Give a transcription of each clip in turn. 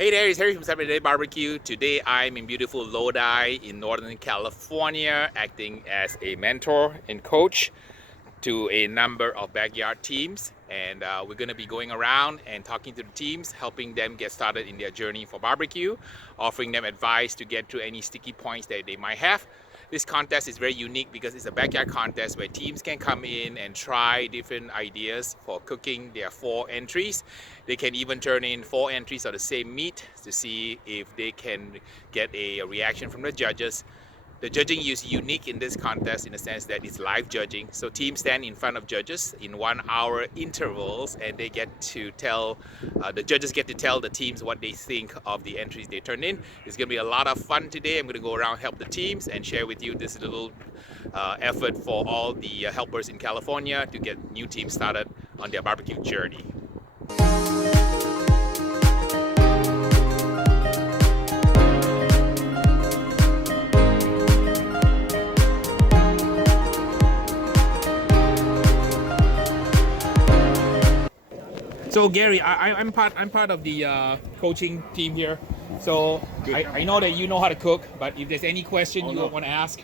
Hey there, it's Harry from Saturday Barbecue. Today I'm in beautiful Lodi in Northern California, acting as a mentor and coach to a number of backyard teams. And we're going to be going around and talking to the teams, helping them get started in their journey for barbecue, offering them advice to get to any sticky points that they might have. This contest is very unique because it's a backyard contest where teams can come in and try different ideas for cooking their 4 entries. They can even turn in 4 entries of the same meat to see if they can get a reaction from the judges. The judging is unique in this contest in the sense that it's live judging. So teams stand in front of judges in 1-hour intervals, and they get to tell, the judges get to tell the teams what they think of the entries they turn in. It's going to be a lot of fun today. I'm going to go around, help the teams, and share with you this little effort for all the helpers in California to get new teams started on their barbecue journey. So Gary, I'm part of the coaching team here. So I know that you know how to cook, but if there's any question you want to ask,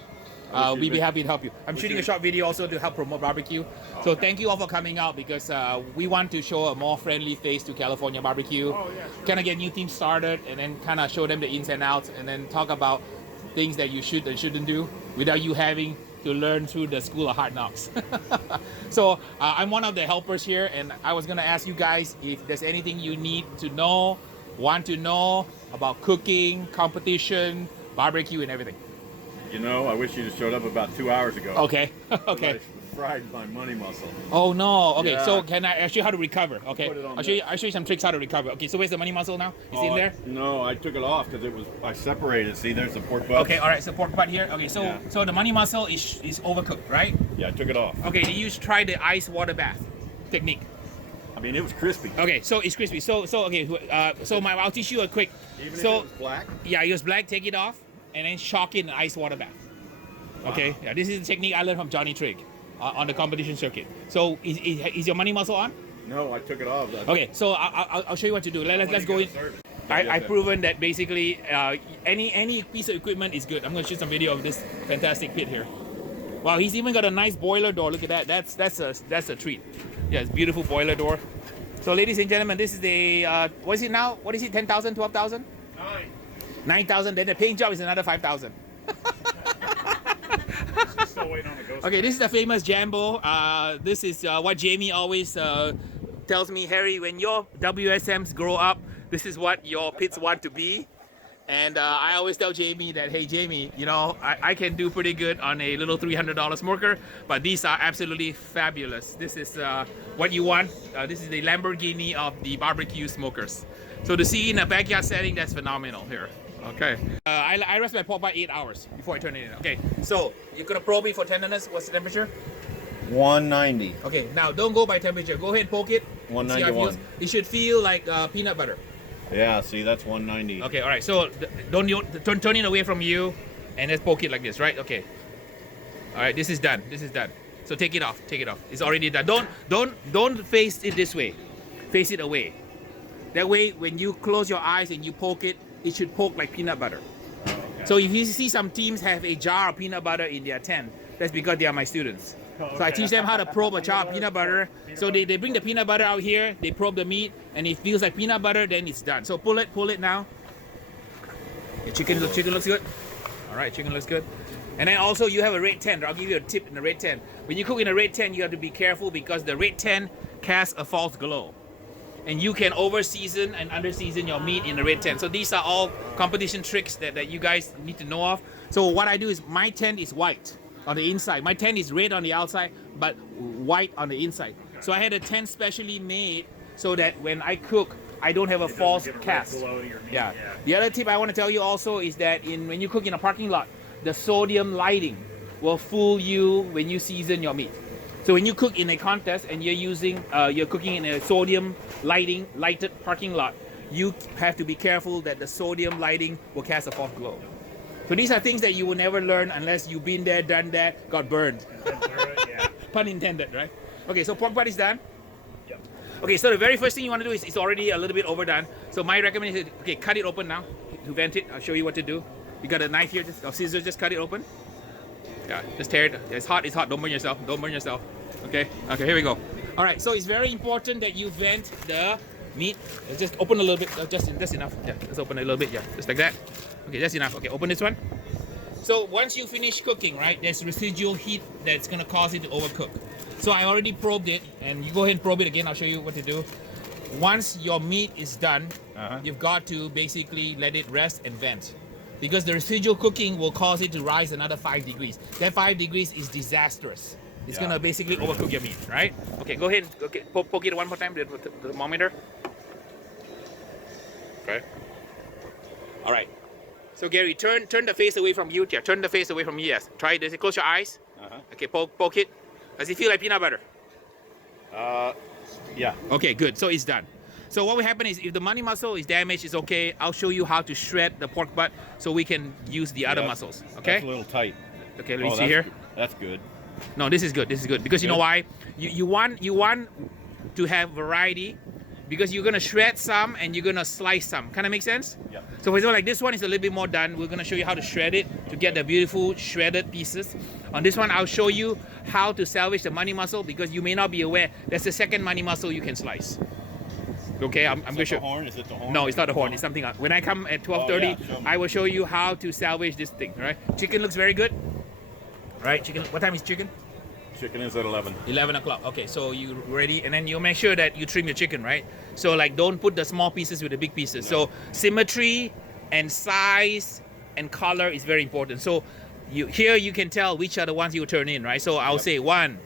we'd be happy to help you. I'm shooting a short video also to help promote barbecue. So thank you all for coming out because we want to show a more friendly face to California barbecue. Kind of get new teams started and then kind of show them the ins and outs and then talk about things that you should and shouldn't do without you having to learn through the school of hard knocks. So I'm one of the helpers here, and I was gonna ask you guys if there's anything you need to know, want to know about cooking, competition, barbecue, and everything. You know, I wish you'd have showed up about 2 hours ago. Okay. Okay. I fried my money muscle. Oh no. Okay. Yeah. So can I show you how to recover? Okay. I'll show you some tricks how to recover. Okay. So where's the money muscle now? Is it in there? No, I took it off because I separated. See, there's the pork butt. Okay. All right. So pork butt here. Okay. So so the money muscle is overcooked, right? Yeah, I took it off. Okay. You try the ice water bath technique. I mean, it was crispy. Okay, so it's crispy. So okay. I'll teach you a quick. Even if so it was black. Yeah, it was black. Take it off, and then shock it in ice water bath. Wow. Okay. Yeah, this is the technique I learned from Johnny Trigg on the competition circuit. So is your money muscle on? No, I took it off. Okay. So I'll show you what to do. Let's go in. I've proven that basically any piece of equipment is good. I'm going to shoot some video of this fantastic pit here. Wow, he's even got a nice boiler door. Look at that. That's a treat. Yeah, it's beautiful boiler door. So ladies and gentlemen, this is the what is it now? What is it? 10,000, 12,000? 9,000. Then the paint job is another 5,000. Still waiting on the ghost. Okay, this is the famous Jambo. This is what Jamie always tells me, Harry, when your WSMs grow up, this is what your pits want to be. And I always tell Jamie that, hey Jamie, you know, I can do pretty good on a little $300 smoker, but these are absolutely fabulous. This is what you want. This is the Lamborghini of the barbecue smokers. So to see in a backyard setting, that's phenomenal here. Okay. I rest my pork by 8 hours before I turn it in. Okay, so you're gonna probe it for tenderness. What's the temperature? 190. Okay, now don't go by temperature. Go ahead and poke it. 191. It should feel like peanut butter. Yeah, see, that's 190. Okay, all right. So don't turn it away from you, and just poke it like this, right? Okay. All right, this is done. This is done. So take it off. Take it off. It's already done. Don't face it this way. Face it away. That way, when you close your eyes and you poke it, it should poke like peanut butter. Oh, okay. So if you see some teams have a jar of peanut butter in their tent, that's because they are my students. So I teach them how to probe a jar of peanut butter. So they bring the peanut butter out here, they probe the meat, and it feels like peanut butter, then it's done. So pull it now. The chicken looks good. All right, chicken looks good. And then also you have a red tent. I'll give you a tip in the red tent. When you cook in a red tent, you have to be careful because the red tent casts a false glow. And you can over season and under season your meat in the red tent. So these are all competition tricks that you guys need to know of. So what I do is my tent is white on the inside. My tent is red on the outside, but white on the inside. So I had a tent specially made so that when I cook, I don't have a false cast. Yeah. The other tip I want to tell you also is that when you cook in a parking lot, the sodium lighting will fool you when you season your meat. So when you cook in a contest and you're cooking in a sodium lighted parking lot, you have to be careful that the sodium lighting will cast a false glow. So these are things that you will never learn unless you've been there, done that, got burned. Yeah. Pun intended, right? Okay, so pork butt is done. Yep. Okay, so the very first thing you want to do is it's already a little bit overdone. So my recommendation is, okay, cut it open now to vent it. I'll show you what to do. You got a knife here, or scissors, just cut it open. Yeah, just tear it. It's hot, don't burn yourself, don't burn yourself. Okay, here we go. All right, so it's very important that you vent the meat. Just open a little bit, just enough. Yeah, just open it a little bit, yeah, just like that. Okay, that's enough. Okay, open this one. So once you finish cooking, right, there's residual heat that's gonna cause it to overcook. So I already probed it, and you go ahead and probe it again. I'll show you what to do. Once your meat is done, you've got to basically let it rest and vent, because the residual cooking will cause it to rise another 5 degrees. That 5 degrees is disastrous. It's gonna basically overcook your meat, right? Okay, go ahead. Okay, poke it one more time, the thermometer. Okay. All right. So Gary, turn the face away from you. Yeah, turn the face away from me. Yes. Try it. Does it close your eyes? Okay, poke it. Does it feel like peanut butter? Yeah. Okay, good. So it's done. So what will happen is, if the money muscle is damaged, it's okay. I'll show you how to shred the pork butt so we can use the other muscles. Okay. That's a little tight. Okay, let me see here. That's good. No, this is good. This is good because you know why? You want to have variety, because you're gonna shred some and you're gonna slice some. Kind of make sense? Yeah. So for example, like this one is a little bit more done. We're gonna show you how to shred it to get the beautiful shredded pieces. On this one, I'll show you how to salvage the money muscle, because you may not be aware that's the second money muscle you can slice. Okay, I'm gonna show. Horn? Is it the horn? No, it's not the horn. It's something else. When I come at 12:30, I will show you how to salvage this thing. All right. Chicken looks very good. All right, chicken. What time is chicken? Chicken is at 11. 11 o'clock. Okay, so you ready, and then you make sure that you trim your chicken, right? So like, don't put the small pieces with the big pieces. So symmetry and size and color is very important. So you can tell which are the ones you turn in, right? So I'll say one,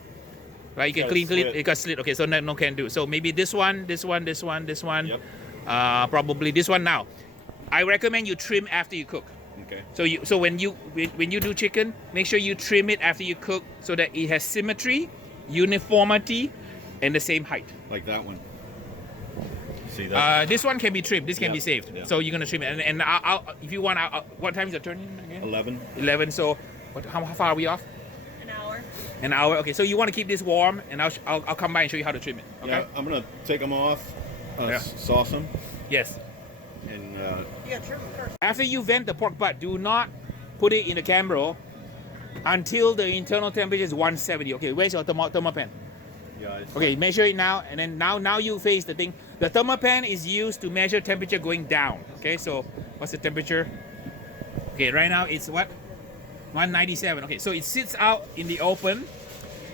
right? You can clean it. It got slit. Okay, so no can do. So maybe this one. Yep. Probably this one. Now, I recommend you trim after you cook. Okay. So when you do chicken, make sure you trim it after you cook so that it has symmetry, uniformity, and the same height. Like that one. See that? This one can be trimmed. This can be saved. Yeah. So you're gonna trim it, and I'll if you want, what time is your turn in again? 11. 11. So how far are we off? An hour. An hour. Okay. So you want to keep this warm, and I'll come by and show you how to trim it. Okay. Yeah, I'm gonna take them off, sauce them, Yes. and Yeah, trim it first. After you vent the pork butt, do not put it in the camera until the internal temperature is 170. Okay, where's your thermopan? Okay, measure it now, and then now you face the thing. The thermopan is used to measure temperature going down. Okay, so what's the temperature? Okay, right now it's what? 197. Okay, so it sits out in the open,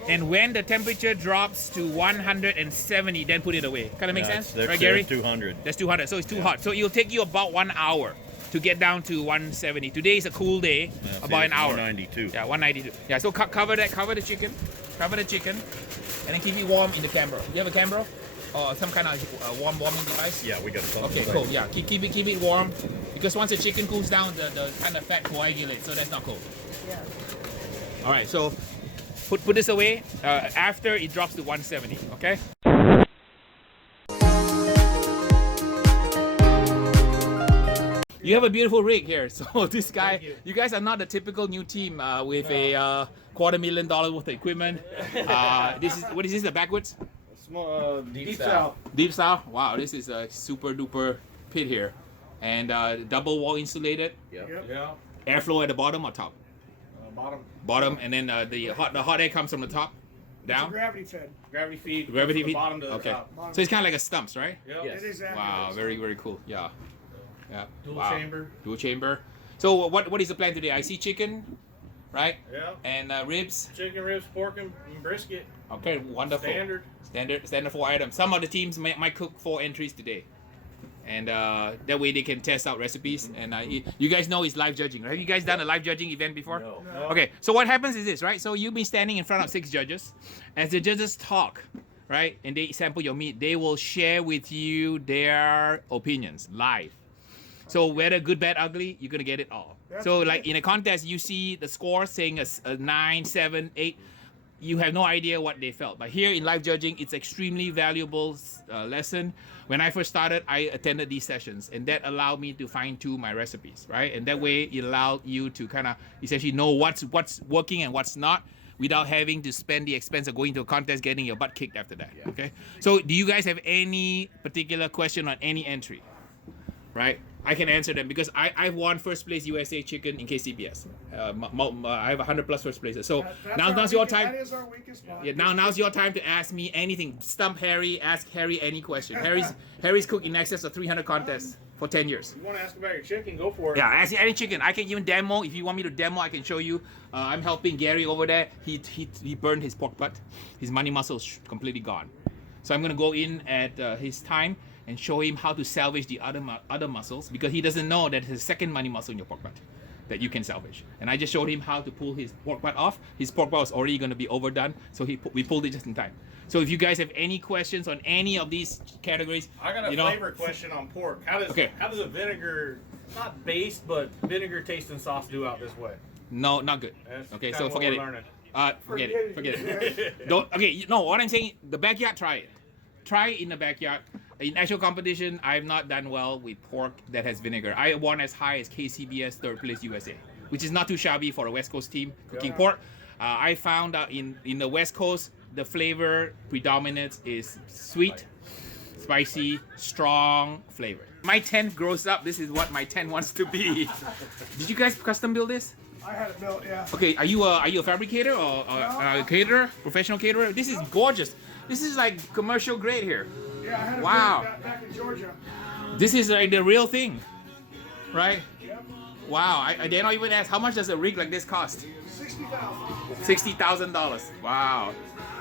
and when the temperature drops to 170, then put it away. Kind of make sense, right, Gary? 200. That's 200. So it's too hot. So it'll take you about 1 hour to get down to 170. Today is a cool day, about an hour. 192. Yeah, 192. Yeah, so cover the chicken, and then keep it warm in the camera. You have a camera or some kind of warming device? Yeah, we got a Okay, cool. Yeah, keep it warm, because once the chicken cools down, the kind of fat coagulates, so that's not cool. Yeah. All right, so put this away after it drops to 170. Okay. You have a beautiful rig here. So this guy, you guys are not the typical new team with a $250,000 worth of equipment. What is this? The backwards? Small, deep south. Deep south. Wow, this is a super duper pit here, and double wall insulated. Yeah. Airflow at the bottom or top? Bottom. Bottom, and then the hot air comes from the top down. Gravity fed. Gravity feed. Gravity from the feed. bottom to the Okay. top. So it's kind of like a stumps, right? Yep. It is accurate. Wow, very cool. Yeah. Dual chamber. Dual chamber. So what is the plan today? I see chicken, right? Yeah. And ribs. Chicken ribs, pork, and brisket. Okay, wonderful. Standard 4 items. Some of the teams might cook 4 entries today, and that way they can test out recipes. And you guys know it's live judging, right? Have you guys done a live judging event before? No. Okay, so what happens is this, right? So you'll be standing in front of 6 judges. As the judges talk, right, and they sample your meat, they will share with you their opinions live. So whether good, bad, ugly, you're gonna get it all. So like in a contest, you see the score saying a 9, 7, 8. You have no idea what they felt. But here in live judging, it's extremely valuable lesson. When I first started, I attended these sessions, and that allowed me to fine-tune my recipes, right? And that way, it allowed you to kind of essentially know what's working and what's not, without having to spend the expense of going to a contest, getting your butt kicked after that. Okay. So do you guys have any particular question on any entry? right? I can answer them because I've won first place USA chicken in KCBS. I have 100+ first places. So now's your time. That is our weakest spot. Yeah, now's your time to ask me anything. Stump Harry, ask Harry any question. Harry's cooked in excess of 300 contests for 10 years. You want to ask about your chicken? Go for it. Yeah, ask any chicken. I can even demo. If you want me to demo, I can show you. I'm helping Gary over there. He burned his pork butt. His money muscle's completely gone. So I'm gonna go in at his time and show him how to salvage the other muscles, because he doesn't know that there's a second money muscle in your pork butt that you can salvage. And I just showed him how to pull his pork butt off. His pork butt was already gonna be overdone, so we pulled it just in time. So if you guys have any questions on any of these categories, I got a flavor question on pork. How does a vinegar, not based, but vinegar tasting sauce do out this way? No, not good. That's Okay, kinda so what forget we're it. learning. Forget it. Don't. Okay, you know what I'm saying? The backyard, try it. Try it in the backyard. In actual competition, I've not done well with pork that has vinegar. I won as high as KCBS third place USA, which is not too shabby for a West Coast team cooking pork. I found out in the West Coast, the flavor predominance is sweet, spicy, strong flavor. My tent grows up. This is what my tent wants to be. Did you guys custom build this? I had it built, yeah. Okay, are you a fabricator or a caterer, professional caterer? This is gorgeous. This is like commercial grade here. Yeah, I had it Wow. built back in Georgia. This is like the real thing, right? Yep. Wow, I dare not even ask, how much does a rig like this cost? $60,000. $60,000. Wow,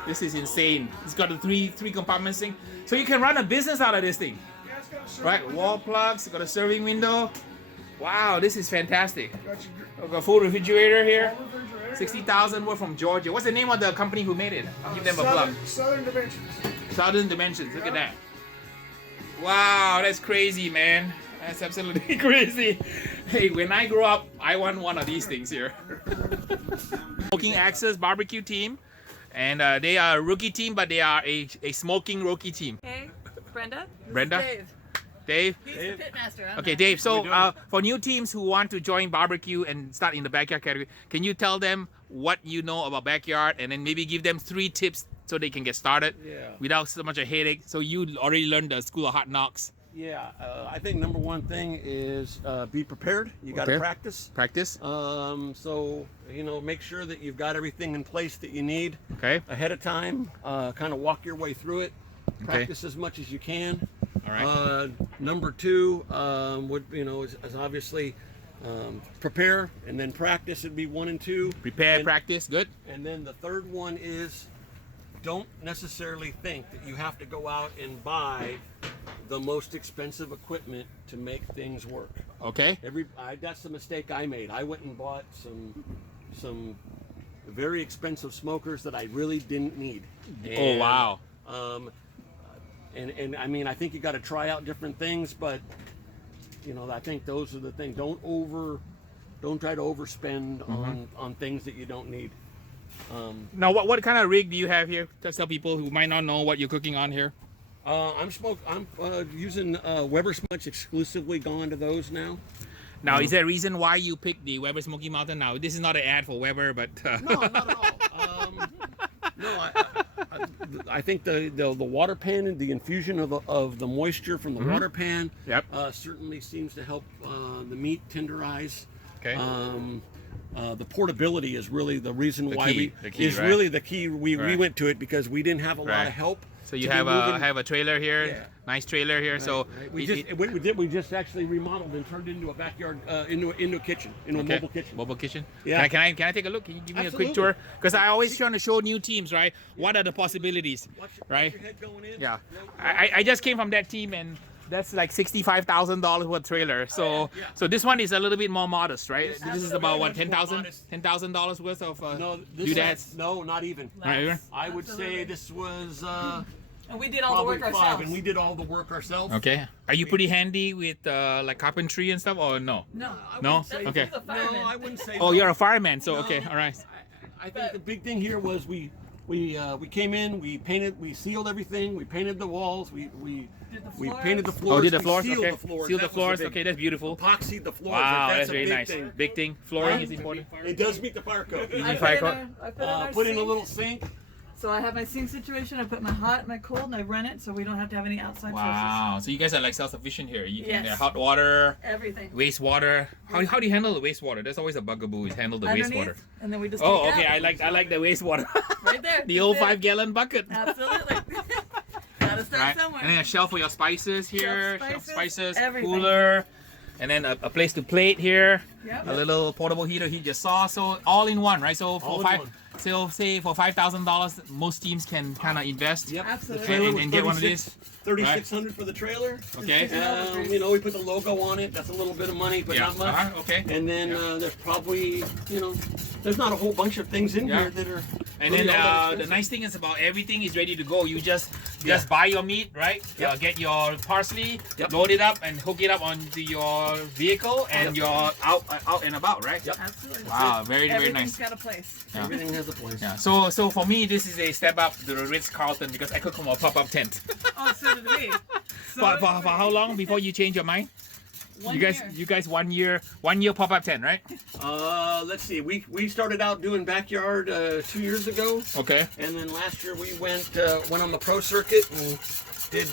this is insane. It's got a three compartments thing. So you can run a business out of this thing, Yeah, it's got a serving right? window. Wall plugs, got a serving window. Wow, this is fantastic. Got your Got a full refrigerator here. refrigerator. 60,000 worth from Georgia. What's the name of the company who made it? I'll give them a plug. Southern Dimensions. Southern Dimensions. Look at that. Wow, that's crazy, man. That's absolutely crazy. Hey, when I grow up, I want one of these things here. Smoking Axes barbecue team, and they are a rookie team, but they are a smoking rookie team. Hey, Brenda. This is Brenda? Dave. Dave? He's the pit master. I'm Okay, not. Dave. So for new teams who want to join barbecue and start in the backyard category, can you tell them what you know about backyard, and then maybe give them 3 tips so they can get started without so much a headache? So you already learned the School of Hard Knocks. Yeah, I think number one thing is be prepared. You got to Okay. practice. Practice. So make sure that you've got everything in place that you need Okay. ahead of time. Kind of walk your way through it. Practice as much as you can. All right. Number 2 is obviously prepare, and then practice would be 1 and 2. Prepare, and, practice. Good. And then the third one is don't necessarily think that you have to go out and buy the most expensive equipment to make things work. Okay. That's the mistake I made. I went and bought some very expensive smokers that I really didn't need. Oh, wow. And I mean, I think you got to try out different things, but I think those are the things. Don't try to overspend on things that you don't need. Now, what kind of rig do you have here? Just tell people who might not know what you're cooking on here. I'm using Weber Smudge exclusively. Gone to those now. Now, is there a reason why you picked the Weber Smoky Mountain? Now, this is not an ad for Weber, but No, not at all. No, I think the water pan and the infusion of the moisture from the water pan certainly seems to help the meat tenderize. Okay. The portability is really the reason why really the key. We went to it because we didn't have a lot of help. So you have a trailer here, Yeah. Nice trailer here. Right, So right. We just actually remodeled and turned into a backyard, into a kitchen, a mobile kitchen. Mobile kitchen. Yeah. Can I take a look? Can you give me a quick Absolutely. tour? Because I always trying to show new teams, right? What are the possibilities, right? Watch your head going in. Yeah. I just came from that team, and that's like $65,000 worth trailer. So Yeah. so this one is a little bit more modest, right? This is about what, Much more $10,000 modest. $10,000 worth of No, doodads. no, not even. Not even? I would say this was And we did all the probably work 5, ourselves. and we did all the work ourselves. Okay. Are you pretty handy with like carpentry and stuff, or no? No. No? That's Okay. the fireman. No, I wouldn't say. Oh, no. you're a fireman, so No. okay, all right. I think the big thing here was we came in, we painted, we sealed everything, we painted the walls, we Did the we floors. painted the floors. Oh, did the we floors? sealed Okay. the floors. Seal the That was floors. big- Okay, that's beautiful. Epoxied the floors. Wow, that's that's a very big nice. thing. Big thing. Flooring is important. It does meet the fire code. I fire put in code? I put in our Put in a sink. little sink. So I have my sink situation. I put my hot, my cold, and I run it so we don't have to have any outside Wow. So you guys are like self-sufficient here. You can Yes. hot water, sources. Everything. wastewater. How do you handle the wastewater? That's always a bugaboo. Is handle the Underneath, wastewater. and then we just Oh, take it okay. out. I like the wastewater. Right there. The old That's it. 5-gallon bucket. Absolutely. Gotta start Right. somewhere. And then a shelf for your spices here. Shelf Shelf spices, spices, everything. cooler, and then a place to plate here. Yep. A little portable heater, heat your sauce. So all in one, right? So for All in five, one. so say for $5,000, most teams can kind of invest. Yep. Absolutely. The trailer And- was and get one of 36 these. 3,600 for the trailer. Okay. You know, we put the logo on it. That's a little bit of money, but Yeah. not much. Okay. And then there's probably, you know, there's not a whole bunch of things in Yeah. here that are. And really then all that the expensive. nice thing is about everything is ready to go. You just buy your meat, right? Yep. Get your parsley, Yep. load it up, and hook it up onto your vehicle, and you're out and about, right? Yep. Absolutely. Wow, very Everything's nice. got a place. Yeah. Everything has a place. Yeah. So for me, this is a step up to the Ritz-Carlton because I could come a pop-up tent. Oh, so did we. So For how long before you change your mind? One you guys 1 year pop-up tent, right? Let's see. We started out doing backyard 2 years ago, Okay. and then last year we went on the pro circuit and did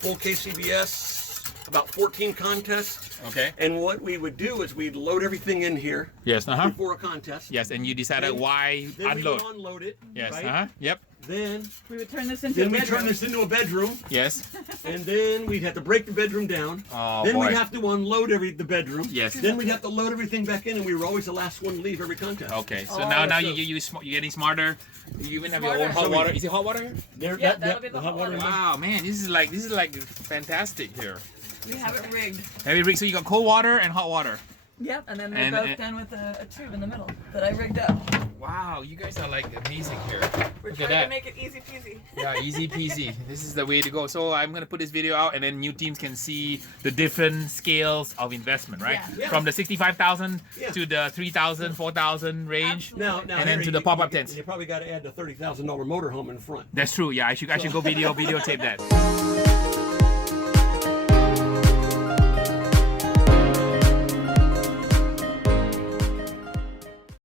full KCBS, about 14 contests. Okay. And what we would do is we'd load everything in here Yes. before a contest. Yes, and you decided Then- why Then we unload. would unload it. Yes. Right? Yep. Then we would turn this into a we bedroom. turn this into a bedroom, Yes. and then we'd have to break the bedroom down. Oh, then boy. we'd have to unload the bedroom. Yes. Then we'd have to load everything back in, and we were always the last one to leave every contest. Okay. So Oh, now so- you're getting smarter. You even have your own Smarter. hot So water. Is it hot water here? There, Yeah, that'll be the hot water. Wow, man, this is like fantastic here. We have it rigged. Heavy rig. So you got cold water and hot water. Yep, and then they're And- both and- done with a tube in the middle that I rigged up. Wow, you guys are like amazing here. We're Look trying at to that. make it easy peasy. Yeah, easy peasy. This is the way to go. So I'm gonna put this video out, and then new teams can see the different scales of investment, right? Yeah. Yeah. From the 65,000 Yeah. to the 3,000, 4,000 range. Absolutely. Now, And then Harry, to the pop-up tents. You probably got to add the $30,000 motorhome in front. That's true. Yeah, I should go videotape that.